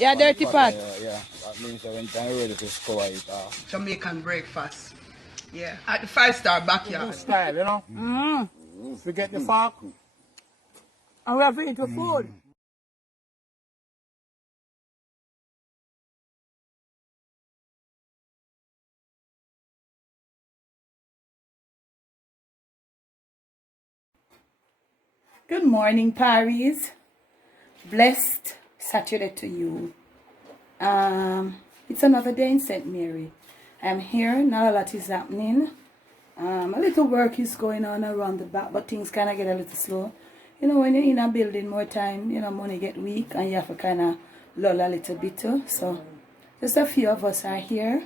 Yeah, dirty pot. Yeah. That means that when time ready to score it off. Jamaican breakfast. Yeah, at the 5-star backyard. Style, you know. Forget the fork. And we have to eat the food. Good morning, Paris. Blessed Saturday to you. It's another day in St. Mary. I'm here, not a lot is happening. A little work is going on around the back, but things kind of get a little slow. You know, when you're in a building more time, you know, money get weak and you have to kind of lull a little bit too. So, just a few of us are here.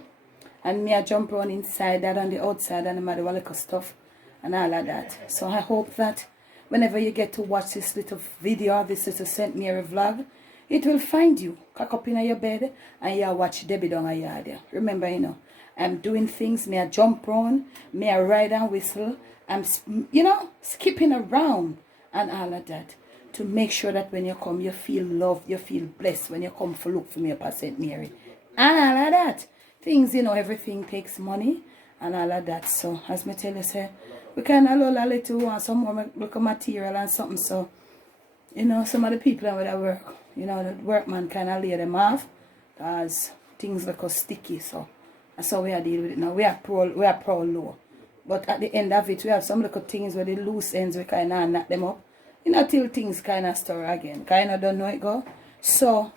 And me, I jump around inside that on the outside and I do a little stuff and all of that. So, I hope that whenever you get to watch this little video, this little St. Mary vlog, it will find you. Cock up in your bed and you watch Debbie down a yard. Remember, you know, I'm doing things. Me I jump around. Me I ride and whistle. I'm, you know, skipping around and all of that. To make sure that when you come, you feel loved, you feel blessed when you come for look for me up at St. Mary. And all of that. Things, you know, everything takes money and all of that. So, as me tell you, say, we kind of lull a little and some more look material and something. So, you know, some of the people that work, you know, the workman kind of lay them off because things look sticky. So, that's how we are dealing with it now. We are pro low. But at the end of it, we have some little things where the loose ends, we kind of knock them up. You know, till things kind of stir again. Kind of don't know it go. So,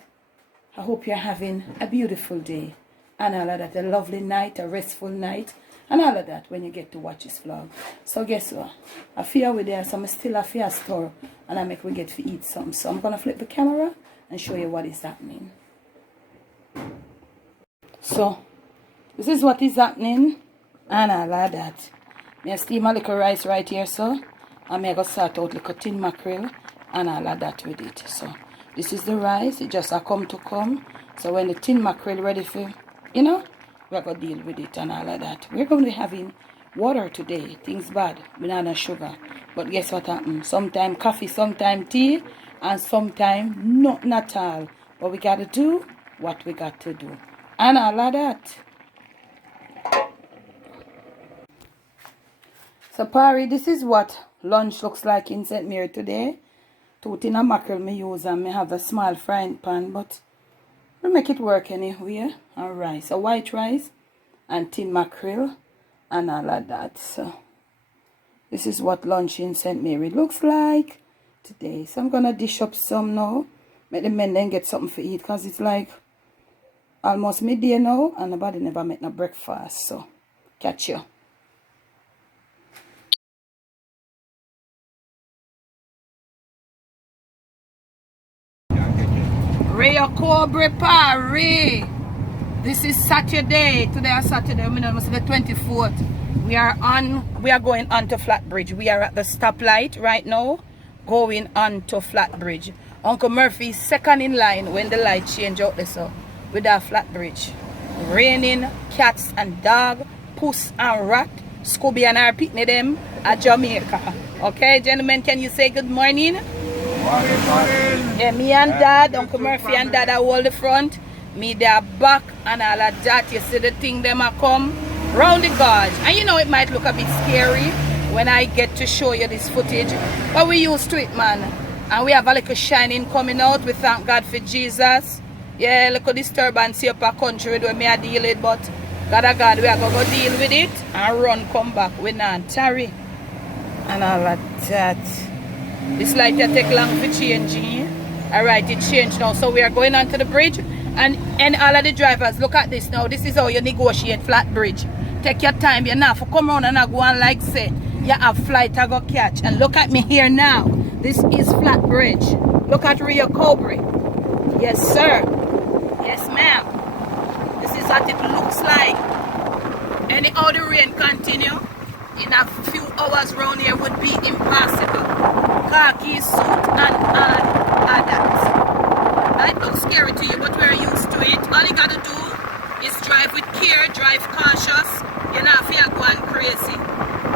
I hope you're having a beautiful day. And all of that. A lovely night, a restful night. And all of that when you get to watch this vlog. So, guess what? I fear we're there, so I'm still a fear store. And I make we get to eat some. So, I'm going to flip the camera and show you what is happening. So, this is what is happening. And all of that. I steam a little rice right here, so. And I go start out little tin mackerel and all of that with it. So, this is the rice. It just a come to come. So, when the tin mackerel ready for, you know, we're going to deal with it and all of that. We're going to be having water today. Things bad. Banana sugar. But guess what happened? Sometime coffee, sometime tea, and sometime nothing at all. But we got to do what we got to do. And all of that. So, Pari, this is what lunch looks like in St. Mary today. 2 tin of mackerel me use and me have a small frying pan, but we make it work anyway. And rice, a white rice and tin mackerel and all of that. So, this is what lunch in St. Mary looks like today. So, I'm going to dish up some now. Make the men then get something to eat because it's like almost midday now and nobody never make no breakfast. So, catch you. Rio Cobre Pari. This is Saturday. Today is Saturday, I mean, almost the 24th. We are going on to Flatbridge. We are at the stoplight right now, going on to Flatbridge. Uncle Murphy is second in line when the light change out there, so with our Flatbridge. Raining, cats and dog, puss and rat, Scooby and our picnic them at Jamaica. Okay, gentlemen, can you say good morning? Morning. Yeah, me and Dad, Uncle Murphy and Dad are hold the front. Me they are back and all of that. You see the thing them a come round the gorge. And you know it might look a bit scary when I get to show you this footage. But we used to it, man. And we have a little shining coming out. We thank God for Jesus. Yeah, look at disturbance here per country where me I deal with. But God of God, we are going to deal with it and run, come back. We not tarry. And all of that. This light will take long for changing. Alright, it changed now. So we are going onto the bridge. And all of the drivers, look at this now. This is how you negotiate flat bridge. Take your time. You now for come around and I go on like say you have flight I go catch. And look at me here now. This is flat bridge. Look at Rio Cobre. Yes, sir. Yes, ma'am. This is what it looks like. Anyhow the rain continue, in a few hours round here would be impossible. Khaki suit and all that. Might look scary to you, but we're used to it. All you gotta do is drive with care, drive cautious. You're not feel going crazy.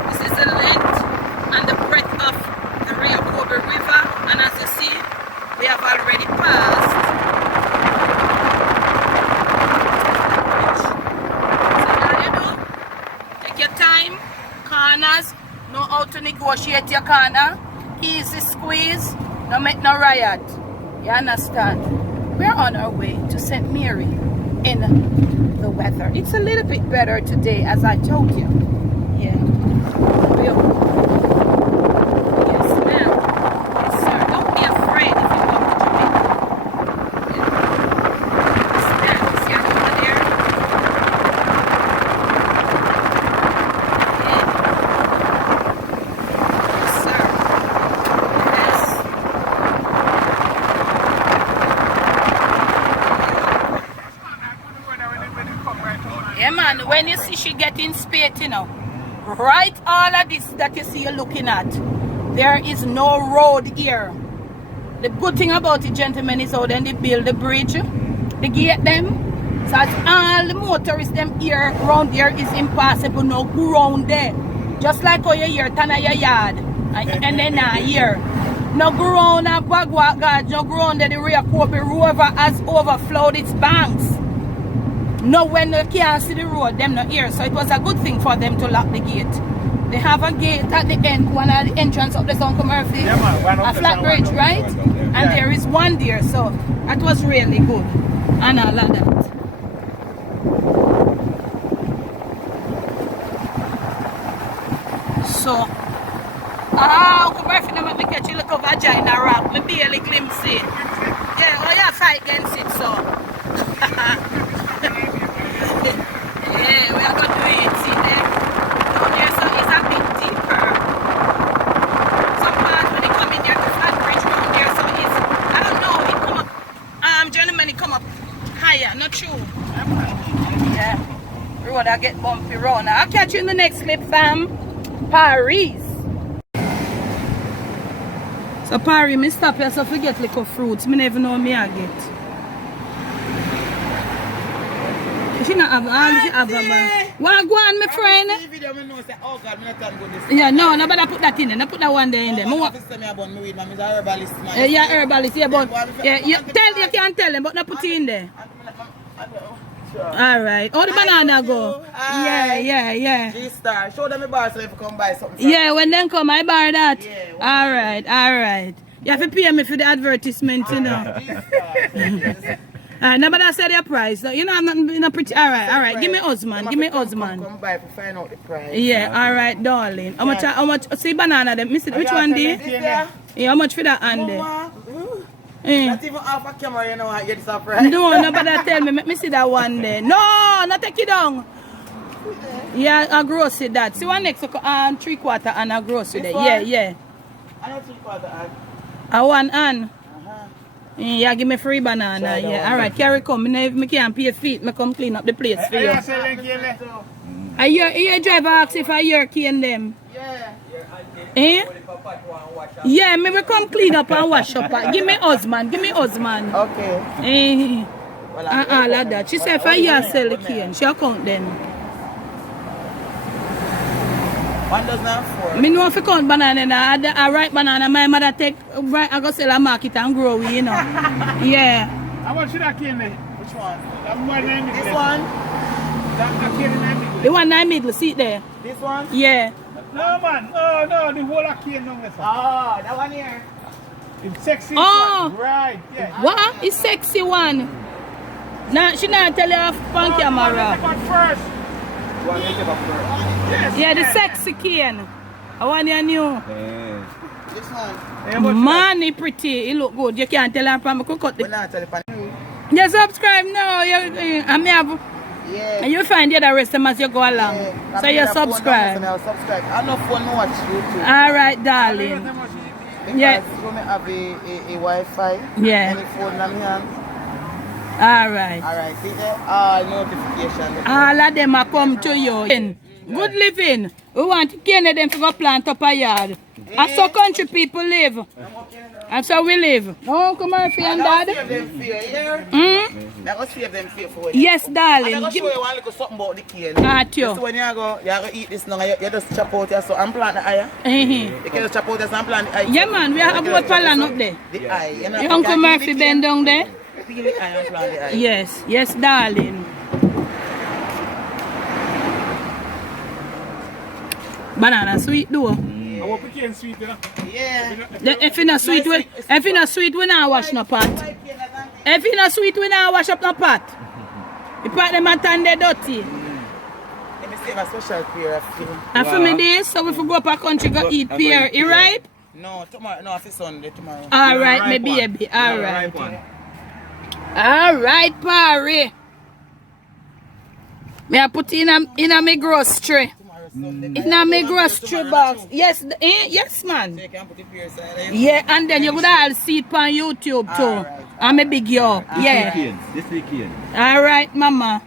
This is the length and the breadth of the Rio Cobre River, and as you see, we have already passed negotiate your corner. Easy squeeze. No make no riot. You understand? We're on our way to St. Mary in the weather. It's a little bit better today, as I told you. Yeah. Yes, ma'am. Yes, sir. Don't be afraid if you come to Jamaica. Yeah. Yes, ma'am. See how over there? Yeah. Yes, sir. Yes. Yeah, man, when you see she getting spit, you know, right, all of this that you see you're looking at, there is no road here. The good thing about it, gentlemen, is how then they build the bridge, they gate them, so as all the motorists them here, around here is impossible, no ground there. Just like how you hear, Tana your yard, and then here. No ground at Bagwat God, no ground that the Rio Kobe River has overflowed its banks. No, when they can't see the road, them not here. So it was a good thing for them to lock the gate. They have a gate at the end, one at the entrance of the Uncle Murphy, a flat bridge, right? And there is one there, so that was really good. And all of that. So, Uncle Murphy, let me catch you look over vagina rock. Me barely glimpse it. Yeah, oh yeah, fight against it, so. Yeah, we are going to do it, see there? Down there, so it's a bit deeper. Some parts when they come in there, the flat bridge down there, so it's, I don't know, it come up, gentlemen, it come up higher, not true. Yeah, road I get bumpy round. I'll catch you in the next clip, fam. Paris. So Paris, me stop here, so forget little fruits. Me never know me I get. She not have all, she have a bag. What go on, my friend? Yeah, no, nobody put that in there. No put that one there in there. Yeah, herbalist, yeah, but yeah, you can tell them, but not put it in there. Alright. How the banana go? Yeah. G-Star. Show them the bar so if you come buy something. Yeah, when them come, I bar that. Yeah, alright. You have to pay me for the advertisement, you know. Nobody said their price. You know, I'm not pretty. Alright. Give me husband. Come buy to find out the price. Yeah, alright, darling. How much? See banana them. Miss it. Which one there? Yeah, how much for that hand there? Not even half a camera, you know, I get surprised. No, nobody tell me. Let me see that one there. No, not take it down. Yeah, I gross it that. See one next 3/4 and I gross it there. Yeah. I know 3/4 hand. I one hand. Yeah, give me free banana. Yeah, alright, carry come. Me can't pay feet. Me come clean up the place for you. I hear driver ask if I hear cane them. Yeah. Yeah, me will come clean up and wash up. Give me husband. Okay. All of that. She said if I hear sell the cane, she'll count then. One does not afford. Me know if you count banana, I ripe banana, my mother take right, I go sell a market and grow it, you know. Yeah. How much should I cane there? Which one? That one in the This one? That cane in the middle. The one in the middle, see it there? This one? Yeah. No man, no, the whole of cane down there. Oh, that one here. It's sexy. Oh. One. Right, yeah. What? It's sexy one. Nah, she not tell you off on camera. First. Yes, Yeah, the sexy cane. I want you new. This one. Man, it pretty. It look good. You can't tell her from me. Cut We it. not tell you. You subscribe now. Yeah. And you find the other rest of them as you go along. Yeah. So you subscribe. I'll subscribe. I know phone no watch YouTube. Alright, darling. Because Yeah. you may have a Wi-Fi. Yeah. Any phone in my hand. Alright. Alright, see there? All notifications. All of them are come to you. Good living. We want to get them to go plant up a yard. That's how country people live. That's how we live. No, come on, and Dad. Save them fear, here. That will save them fear for you. Yes, darling. I'm going to show you one little something about the cane. You. So when you go eat this now, you just chop out your so and plant the eye. You can just chop out your so and plant the eye. Yeah, man, we have about land up there. The eye. Your Uncle Murphy bend down there? Peel the eye and plant the eye. Yes, darling. Banana sweet though. hope it can sweet, you know. Yeah. If you not sweet, we not wash no pot. If you not sweet, we not wash up no pot. The pot them and turn they dirty. Let me save a special pear of you. And for me this, so if we go up a country, go eat pear. You ripe? No, tomorrow. No, for Sunday tomorrow. Alright, my baby. Alright. Alright, Parry. Me I put in a me grocery. In a me grocery box. Yes, yes, man. So you can put the pear side. Yeah, and then you would all see it on YouTube too. Alright. I'm a big you up. Yeah. This weekend. Alright, mama.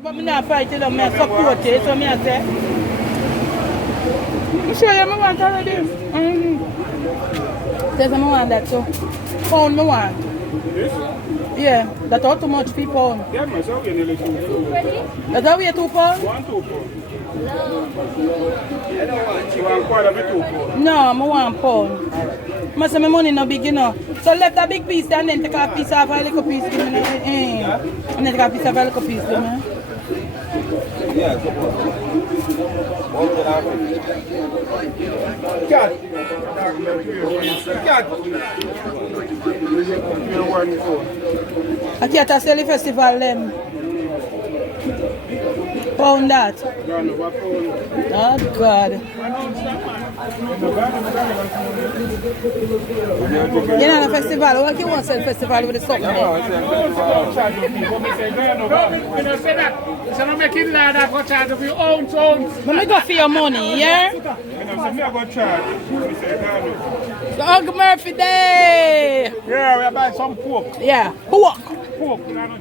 But me not fight it, I support it, so me I say. You sure you want already? There's a want that too. Pound me want. This? Yeah, that's all too much for pound. Yeah, myself, you nearly 2 pounds. That's how we 2 pound? 1, 2 pounds. You want quite a bit 2 pounds? No, I want pound. I say my money no big enough. So left a big piece and then take a piece off a little piece. Give me, and then take a piece of a little piece. Give me. Yeah, Cat. Cat. I can't sell the festival them. Pound that. Oh God. You know the festival, what you want to sell festival with the something there? You know, say that. So don't make it like that, go charge of your own sound. Let me go for your money, yeah? You know, so me I go charge. Me say, The Uncle Murphy Day! yeah, we are buying some pork. Yeah, pork. Pork, you know.